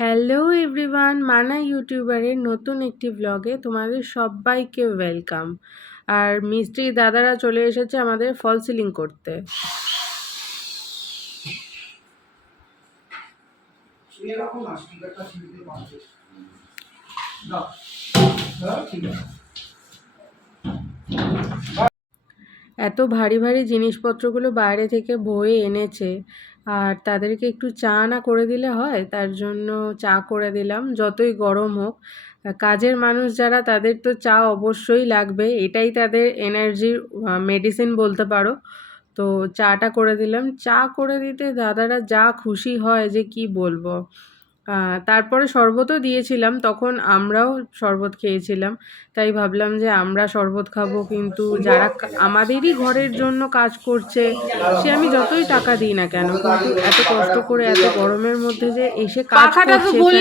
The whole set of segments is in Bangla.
হ্যালো এভরিওয়ান, মানা ইউটিউবারের নতুন একটি ব্লগে তোমাদের সবাইকে ওয়েলকাম। আর মিস্ত্রি দাদারা চলে এসেছে আমাদের ফল সিলিং করতে। এত ভারী ভারী জিনিসপত্রগুলো বাইরে থেকে বয়ে এনেছে, আর তাদেরকে একটু চা না করে দিলে হয়? তার জন্য চা করে দিলাম। যতই গরম হোক, কাজের মানুষ যারা তাদের তো চা অবশ্যই লাগবে, এটাই তাদের এনার্জির মেডিসিন বলতে পারো। তো চাটা করে দিলাম। চা করে দিতে দাদারা যা খুশি হয় যে কি বলবো। তারপরে শরবতও দিয়েছিলাম, তখন আমরাও শরবত খেয়েছিলাম। তাই ভাবলাম যে আমরা শরবত খাবো, কিন্তু যারা আমাদেরই ঘরের জন্য কাজ করছে, সে আমি যতই টাকা দিই না কেন, কিন্তু এত কষ্ট করে এত গরমের মধ্যে যে এসে কাজ করছে, ফ্যান অফ করে,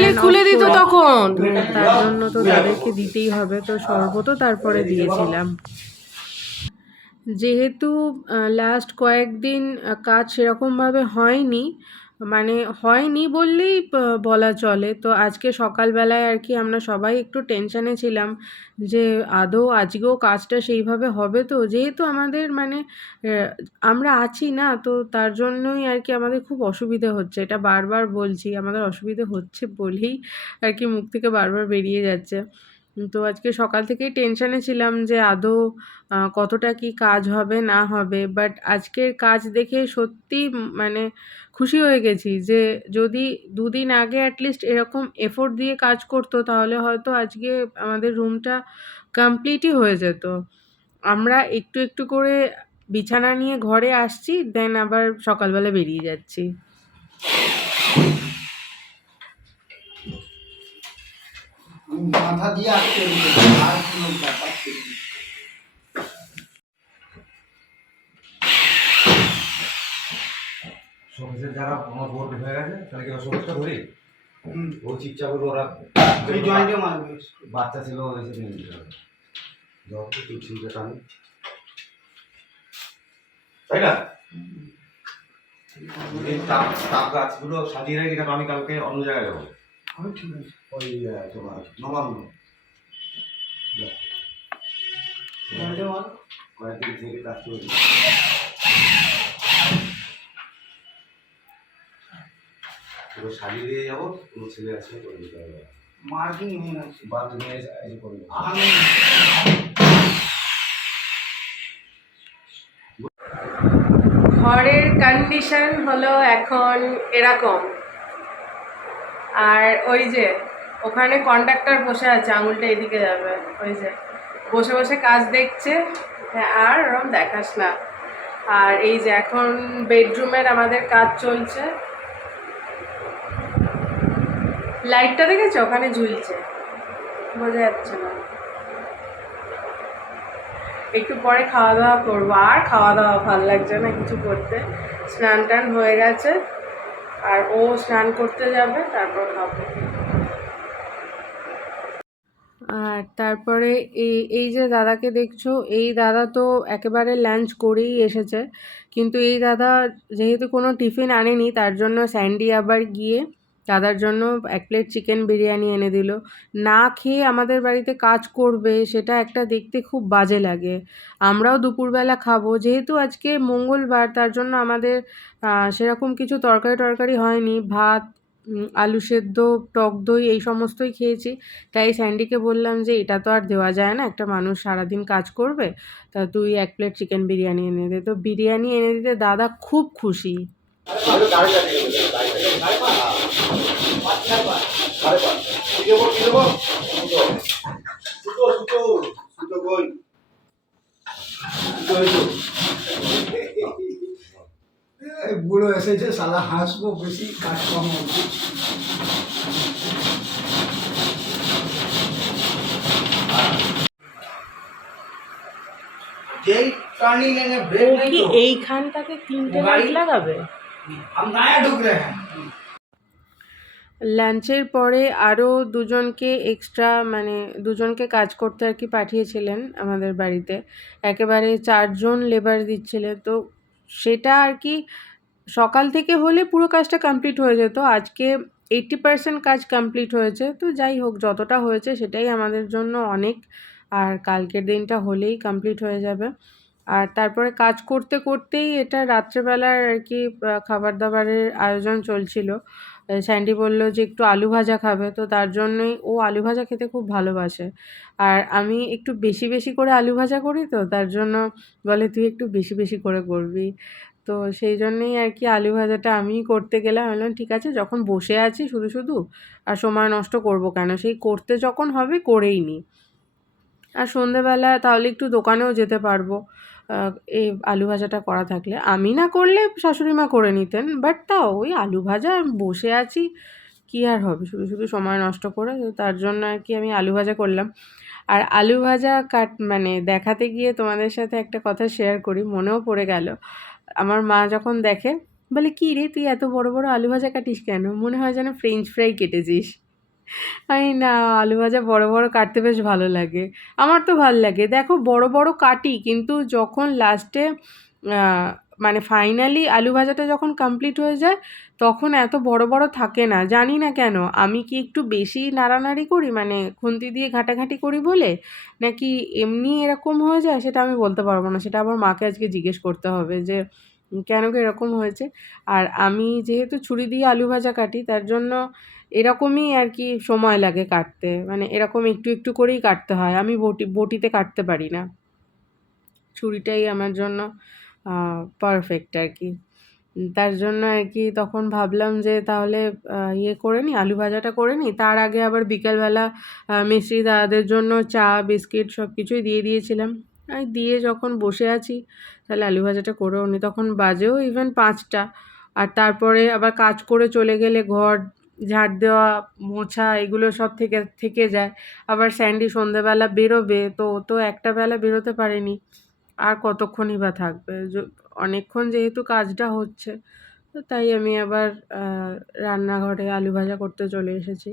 তখন তো তার জন্য তো তাদেরকে দিতেই হবে। তো শরবতও তারপরে দিয়েছিলাম। যেহেতু লাস্ট কয়েকদিন কাজ সেরকমভাবে হয়নি, মানে হয়নি বললেই বলা চলে। তো আজকে সকালবেলায় আর কি আমরা সবাই একটু টেনশানে ছিলাম যে আদৌ আজকেও কাজটা সেইভাবে হবে তো, যেহেতু আমাদের মানে আমরা আছি না, তো তার জন্যই আর কি আমাদের খুব অসুবিধে হচ্ছে। এটা বারবার বলছি, আমাদের অসুবিধে হচ্ছে বলেই আর কি মুখ থেকে বারবার বেরিয়ে যাচ্ছে। তো আজকে সকাল থেকেই টেনশানে ছিলাম যে আদৌ কতটা কি কাজ হবে না হবে। বাট আজকের কাজ দেখে সত্যি মানে খুশি হয়ে গেছি যে যদি দুদিন আগে অ্যাটলিস্ট এরকম এফোর্ট দিয়ে কাজ করতো, তাহলে হয়তো আজকে আমাদের রুমটা কমপ্লিটই হয়ে যেত। আমরা একটু একটু করে বিছানা নিয়ে ঘরে আসছি, দেন আবার সকালবেলা বেরিয়ে যাচ্ছি। মাথা দিয়ে আসতে আর কোনো ব্যাপার ছিল না। শোকেসের যারা আমার বোর্ড হয়ে গেছে তাহলে কি শোকেসটা ধরি ও চিপচাপ করে ওরা ওই জয়েন্টে মারবে। বাচ্চা ছিল এসে নিয়ে নিতে হবে যত চিপচিপে টানি তাই না এই তাপ গাছগুলো সাজিয়ে রেখে কিন্তু আমি কালকে অন্য জায়গায় যাবো আমি ঠিক আছে। ওই তোমার নবান্ন জয়েন্টে মার। কয়েকদিন থেকে কাজ করে পুরো সাজিয়ে দিয়ে যাবো, কোনো ছেলে আসলে করে দিতে হবে মার্কিং নিয়ে আসছি। বা তুমি এসে করে দেবো। আমি ঘরের কন্ডিশন হলো এখন এরকম। আর ওই যে ওখানে কন্ডাক্টর বসে আছে, আঙুলটা এদিকে যাবে, ওই যে বসে বসে কাজ দেখছে। হ্যাঁ, আর ওরকম দেখাস না। আর এই যে এখন বেডরুমের আমাদের কাজ চলছে। লাইটটা দেখেছো ওখানে ঝুলছে, বোঝা যাচ্ছে না। একটু পরে খাওয়া দাওয়া করবো, আর খাওয়া দাওয়া ভালো লাগছে না কিছু করতে। স্নান টান হয়ে গেছে, আর ও স্নান করতে যাবে, তারপর খাবো। আর তারপরে এই যে দাদাকে দেখছো, এই দাদা তো একেবারে লাঞ্চ করেই এসেছে, কিন্তু এই দাদা যেহেতু কোনো টিফিন আনেনি, তার জন্য স্যান্ডি আবার গিয়ে দাদার জন্য 1 প্লেট চিকেন বিরিয়ানি এনে দিল। না খেয়ে আমাদের বাড়িতে কাজ করবে, সেটা একটা দেখতে খুব বাজে লাগে। আমরাও দুপুরবেলা খাবো, যেহেতু আজকে মঙ্গলবার, তার জন্য আমাদের সেরকম কিছু তরকারি হয়নি। ভাত, আলু সেদ্ধ, টক দই এই সমস্তই খেয়েছি। তাই স্যান্ডিকে বললাম যে এটা তো আর দেওয়া যায় না, একটা মানুষ সারাদিন কাজ করবে, তা তুই 1 প্লেট চিকেন বিরিয়ানি এনে দে। তো বিরিয়ানি এনে দিতে দাদা খুব খুশি। বুড়ো এসেছে, সালা হাসবো বেশি, কাজ কম হবে। যেই টার্নিং এনে ব্রেক ও नहीं কি तो এইখানটাতে 3টে লাইট লাগাবে? हम नया ढुक रहे हैं। লাঞ্চের পরে আরও দুজনকে এক্সট্রা, মানে দুজনকে কাজ করতে আর কি পাঠিয়েছিলেন আমাদের বাড়িতে। একেবারে 4 জন লেবার দিচ্ছিলেন। তো সেটা আর কি সকাল থেকে হলে পুরো কাজটা কমপ্লিট হয়ে যেত। আজকে 80% কাজ কমপ্লিট হয়েছে। তো যাই হোক, যতটা হয়েছে সেটাই আমাদের জন্য অনেক। আর কালকের দিনটা হলেই কমপ্লিট হয়ে যাবে। আর তারপরে কাজ করতে করতেই এটা রাত্রেবেলার আর কি খাবার দাবারের আয়োজন চলছিল। স্যান্ডি বলল যে একটু আলু ভাজা খাবে, তো তার জন্যই ও আলু ভাজা খেতে খুব ভালোবাসে। আর আমি একটু বেশি বেশি করে আলু ভাজা করি, তো তার জন্য বলে তুই একটু বেশি বেশি করে করবি। তো সেই জন্যেই আর কি আলু ভাজাটা আমিই করতে গেলাম। আমি বললাম ঠিক আছে, যখন বসে আছি শুধু শুধু আর সময় নষ্ট করব কেন, সেই করতে যখন হবে করেই নিই। আর সন্ধেবেলা তাহলে একটু দোকানেও যেতে পারবো এই আলু ভাজাটা করা থাকলে। আমি না করলে শাশুড়ি মা করে নিতেন, বাট তাও ওই আলু ভাজা বসে আছি, কী আর হবে শুধু শুধু সময় নষ্ট করে। তো তার জন্য আর কি আমি আলু ভাজা করলাম। আর আলু ভাজা মানে দেখাতে গিয়ে তোমাদের সাথে একটা কথা শেয়ার করি, মনেও পড়ে গেল। আমার মা যখন দেখে বলে, কী রে তুই এত বড় বড় আলু ভাজা কাটিস কেন, মনে হয় যেন ফ্রেঞ্চ ফ্রাই কেটেছিস। আমি না, আলু ভাজা বড় বড় কাটতে বেশ ভালো লাগে। আমার তো ভাল লাগে, দেখো বড় বড় কাটি, কিন্তু যখন লাস্টে মানে ফাইনালি আলু ভাজাটা যখন কমপ্লিট হয়ে যায় তখন এত বড় বড় থাকে না, জানি না কেন। আমি কি একটু বেশি নাড়ানাড়ি করি, মানে খুন্তি দিয়ে ঘাঁটাঘাঁটি করি বলে, নাকি এমনি এরকম হয়ে যায় সেটা আমি বলতে পারবো না। সেটা আবার মাকে আজকে জিজ্ঞেস করতে হবে যে কেন কি এরকম হয়েছে। আর আমি যেহেতু ছুরি দিয়ে আলু ভাজা কাটি, তার জন্য এরকমই আর কি সময় লাগে কাটতে, মানে এরকম একটু একটু করেই কাটতে হয়। আমি বটিতে কাটতে পারি না, ছুরিটাই আমার জন্য পারফেক্ট আর কি। তার জন্য আর কি তখন ভাবলাম যে তাহলে ইয়ে করে নিই, আলু ভাজাটা করে নিই। তার আগে আবার বিকেলবেলা মিস্ত্রি দাদাদের জন্য চা বিস্কিট সব কিছুই দিয়ে দিয়েছিলাম। আর দিয়ে যখন বসে আছি তাহলে আলু ভাজাটা করেও নিই, তখন বাজেও ইভেন 5টা। আর তারপরে আবার কাজ করে চলে গেলে ঘর ঝাড় দেওয়া মোছা এগুলো সব থেকে থেকে যায়। আবার স্যান্ডি সন্ধেবেলা বেরোবে, তো ও তো একটা বেলা বেরোতে পারেনি, আর কতক্ষণই বা থাকবে। অনেকক্ষণ যেহেতু কাজটা হচ্ছে, তো তাই আমি আবার রান্নাঘরে আলু ভাজা করতে চলে এসেছি।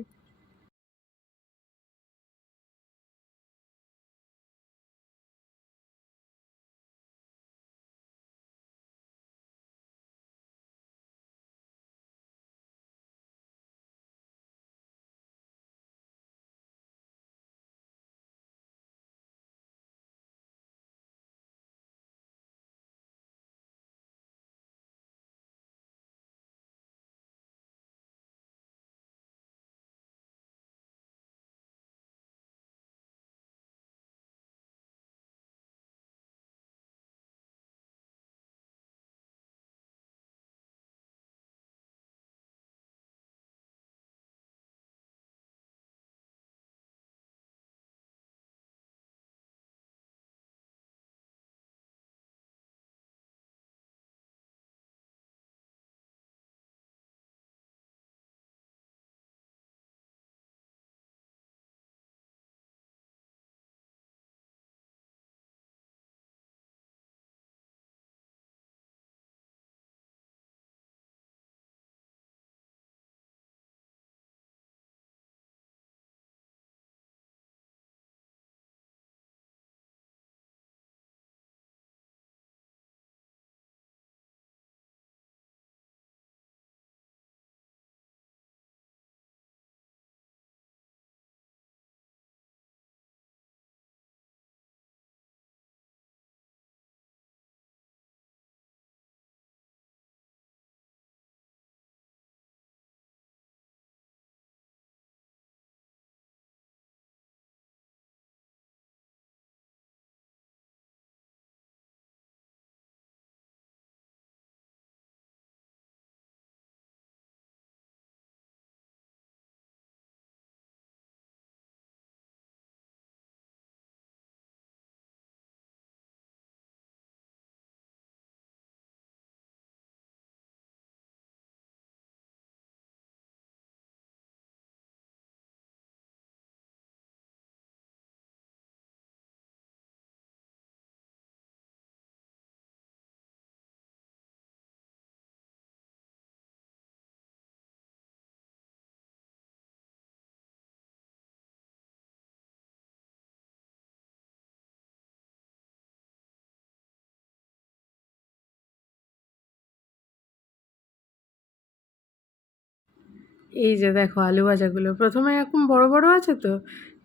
এই যে দেখো আলু ভাজাগুলো প্রথমে এরকম বড় বড় আছে তো,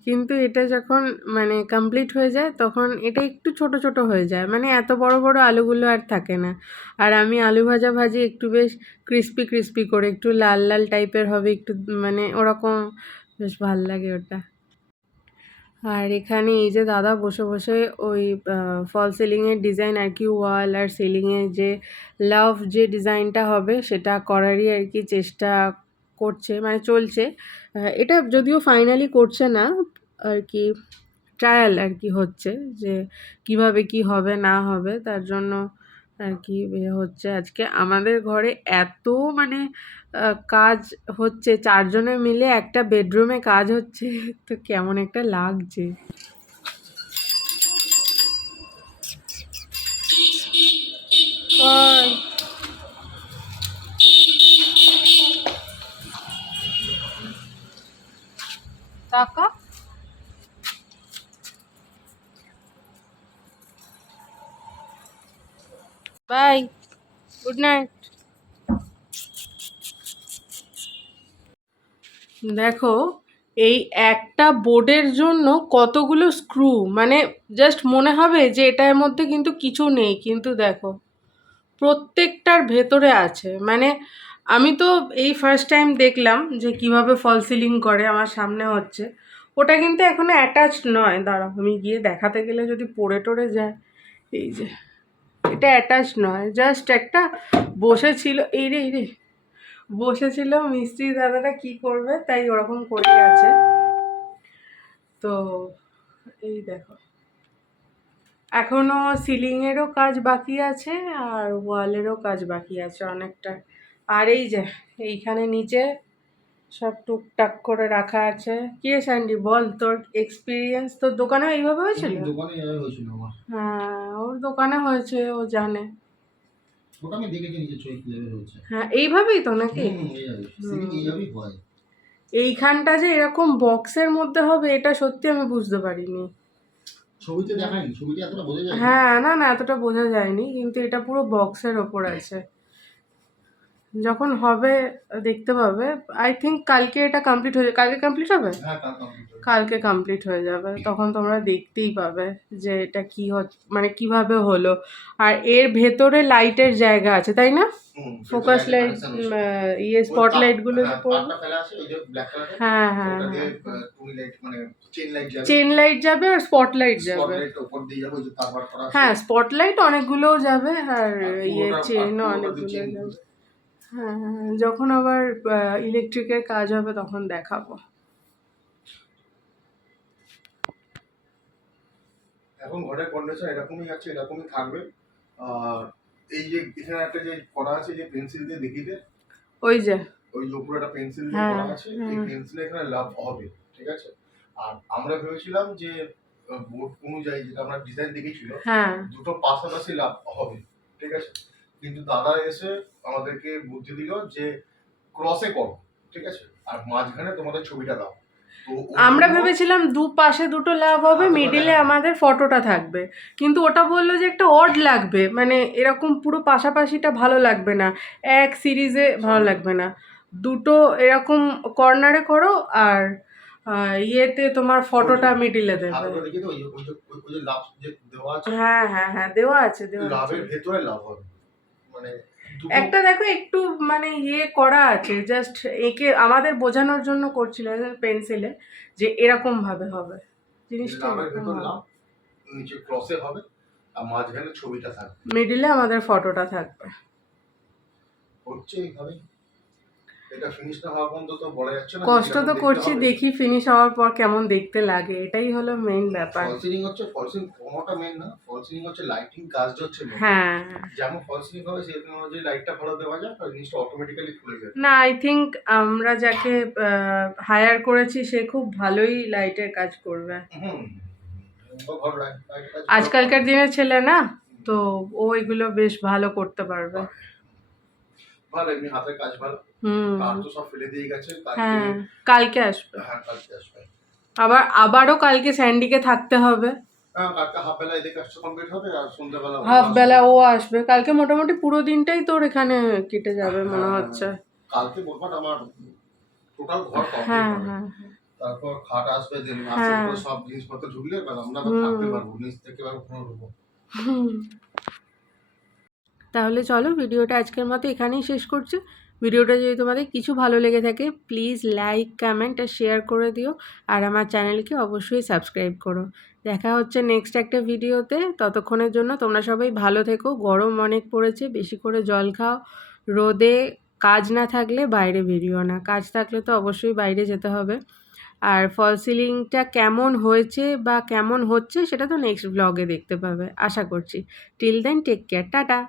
কিন্তু এটা যখন মানে কমপ্লিট হয়ে যায় তখন এটা একটু ছোট ছোট হয়ে যায়, মানে এত বড় বড় আলুগুলো আর থাকে না। আর আমি আলু ভাজা ভাজি একটু বেশ ক্রিস্পি ক্রিস্পি করে, একটু লাল লাল টাইপের হবে, একটু মানে ওরকম বেশ ভাল লাগে ওটা। আর এখানে এই যে দাদা বসে বসে ওই ফল সিলিংয়ের ডিজাইন আর কি, ওয়াল আর সিলিংয়ে যে লাভ যে ডিজাইনটা হবে সেটা করারই আর কি চেষ্টা করছে, মানে চলছে। এটা যদিও ফাইনালি করছে না আর কি, ট্রায়াল আর কি হচ্ছে যে কিভাবে কি হবে না হবে, তার জন্য আর কি হচ্ছে। আজকে আমাদের ঘরে এত মানে কাজ হচ্ছে, চারজনে মিলে একটা বেডরুমে কাজ হচ্ছে, তো কেমন একটা লাগছে। ওই টাকা বাই, গুড নাইট। দেখো এই একটা বোর্ডের জন্য কতগুলো স্ক্রু, মানে জাস্ট মনে হবে যে এটার মধ্যে কিন্তু কিছু নেই, কিন্তু দেখো প্রত্যেকটার ভেতরে আছে। মানে আমি তো এই ফার্স্ট টাইম দেখলাম যে কিভাবে ফল সিলিং করে, আমার সামনে হচ্ছে। ওটা কিন্তু এখনো অ্যাটাচড নয়, দাঁড়াও আমি গিয়ে দেখাতে গেলে যদি পড়ে টরে যায়। এই যে এটা অ্যাটাচ নয়, জাস্ট একটা বসেছিল, এই রে বসেছিল মিস্ত্রি দাদাটা কি করবে তাই ওরকম করে আছে। তো এই দেখো এখনো সিলিংয়েরও কাজ বাকি আছে আর ওয়ালেরও কাজ বাকি আছে অনেকটা। আর এই যে এইখানে নিচে সব টুকটাক করে রাখা আছে। কি রে স্যান্ডি বল, তোর এক্সপিরিয়েন্স, তোর দোকানেও এইভাবে হয়েছিল? দোকানে এভাবে হয়েছিল আমার। হ্যাঁ ওর দোকানে হয়েছে, ও জানে। ওটা আমি দেখেছি নিজের চোখে কিভাবে হয়েছে। হ্যাঁ এইভাবেই তো নাকি? এইভাবেই হয়। এইখানটা যে এরকম বক্সের মধ্যে হবে এটা সত্যি আমি বুঝতে পারিনি। ছবিতে দেখায়নি, ছবিতে এতটা বোঝা যায় না। হ্যাঁ না না এতটা বোঝা যায়নি, কিন্তু এটা পুরো বক্সের ওপর আছে। যখন হবে দেখতে পাবে। আই থিঙ্ক কালকে এটা কমপ্লিট হয়ে যাবে। কালকে কমপ্লিট হবে? হ্যাঁ কাল কমপ্লিট হয়েছে। কালকে কমপ্লিট হয়ে যাবে, তখন তোমরা দেখতেই পাবে যে এটা কি মানে কিভাবে হলো। আর এর ভেতরে লাইটের জায়গা আছে তাই না? ফোকাস লাইট, ইয়ে স্পট লাইটগুলো যে পড়বে। হ্যাঁ হ্যাঁ হ্যাঁ চেন লাইট যাবে আর স্পট লাইট যাবে। হ্যাঁ স্পট লাইট অনেকগুলোও যাবে আর ইয়ে চেনও অনেকগুলো যাবে। হ্যাঁ হ্যাঁ, যখন আবার ইলেকট্রিকের কাজ হবে তখন দেখাবো। এখন ঘরের কন্ডিশন এরকমই আছে, এরকমই থাকবে। আর এই যে এখানে একটা যে করা আছে যে পেন্সিল দিয়ে দেখিতে, ওই যে ওই যে উপরে একটা পেন্সিল দিয়ে হ্যাঁ করা আছে, এই পেন্সিলে এখানে লাভ হবে, ঠিক আছে। আর আমরা ভেবেছিলাম যে বোর্ড অনুযায়ী যেটা আমরা ডিজাইন দেখেছিল হ্যাঁ দুটো পাশাপাশি লাভ হবে, ঠিক আছে। কিন্তু দাদা এসে আমাদেরকে বুদ্ধি দিল যে ক্রসে করো, ঠিক আছে, আর মাঝখানে তোমাদের ছবিটা দাও। তো আমরা ভেবেছিলাম পাশে দুটো লাভ হবে, মিডিলে আমাদের ফটোটা থাকবে, কিন্তু ওটা বললো যে একটা অড লাগবে, মানে এরকম পুরো পাশাপাশিটা ভালো লাগবে না, এক সিরিজে ভালো লাগবে না, দুটো এরকম কর্নারে করো আর ইয়েতে তোমার ফটোটা মিডিলে দেবে। হ্যাঁ হ্যাঁ হ্যাঁ দেওয়া আছে, দেওয়া আছে। লাভের ভেতরে লাভ হবে, মানে একটা দেখো একটু মানে ইয়ে করা আছে, জাস্ট একে আমাদের বোঝানোর জন্য করছিল পেন্সিলে যে এরকম ভাবে হবে জিনিসটা, লাভের এরকম ভেতর হবে। লাভ নিচে ক্রসে হবে আর মাঝখানে ছবিটা থাকবে, মিডিলে আমাদের ফটোটা থাকবে। হচ্ছে এইভাবে। এটা ফিনিশ না হওয়া পর্যন্ত তো বলা যাচ্ছে না। কষ্ট তো করছি, দেখি ফিনিশ হওয়ার পর কেমন দেখতে লাগে, এটাই হলো মেইন ব্যাপার। ফল সিলিং হচ্ছে, ফল সিলিং কোনোটা মেইন না, ফল সিলিং হচ্ছে লাইটিং কাজটা হচ্ছে মেইন। হ্যাঁ যেমন ফল সিলিং হবে সেরকম যদি লাইটটা ভালো দেওয়া যায় তাহলে জিনিসটা অটোমেটিক্যালি খুলে যাবে। না আই থিঙ্ক আমরা যাকে হায়ার করেছি সে খুব ভালোই লাইটের কাজ করবে। আজকালকার দিনের ছেলে না, তো ও এগুলো বেশ ভালো করতে পারবে। ভালো, এমনি হাতের কাজ ভালো। তার তো সব ফেলে দিয়ে গেছে, হ্যাঁ কালকে আসবে। হ্যাঁ কালকে আসবে। আবারও কালকে স্যান্ডিকে থাকতে হবে। হ্যাঁ কালকে হাফ বেলা এদিকে কাজটা কমপ্লিট হবে আর সন্ধ্যাবেলা হাফ বেলা ও আসবে। কালকে মোটামুটি পুরো দিনটাই তোর এখানে কেটে যাবে মনে হচ্ছে। কালকে বলবার আমার টোটাল ঘর কমপ্লিট হ্যাঁ হবে। হ্যাঁ তারপর খাট আসবে, দেন হ্যাঁ। নার্সের উপরে সব জিনিসপত্র ঢুকলে এবার আমরা আবার থাকতে হুম। পারবো, নিচ থেকে এবার ওখানে ঢুকবো। হুম। তাহলে চলো ভিডিওটা আজকের মতো এখানেই শেষ করছি। ভিডিওটা যদি তোমাদের কিছু ভালো লেগে থাকে প্লিজ লাইক কমেন্ট আর শেয়ার করে দিও, আর আমার চ্যানেলকে অবশ্যই সাবস্ক্রাইব করো। দেখা হচ্ছে নেক্সট একটা ভিডিওতে। ততক্ষণের জন্য তোমরা সবাই ভালো থেকো। গরম অনেক পড়েছে, বেশি করে জল খাও। রোদে কাজ না থাকলে বাইরে বেরিও না, কাজ থাকলে তো অবশ্যই বাইরে যেতে হবে। আর ফল সিলিংটা কেমন হয়েছে বা কেমন হচ্ছে সেটা তো নেক্সট ব্লগে দেখতে পাবে আশা করছি। Till then take care, tata.